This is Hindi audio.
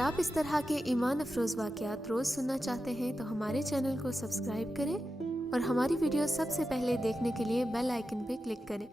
आप इस तरह के ईमान अफरोज़ वाक़यात रोज़ सुनना चाहते हैं तो हमारे चैनल को सब्सक्राइब करें और हमारी वीडियो सबसे पहले देखने के लिए बेल आइकन पर क्लिक करें।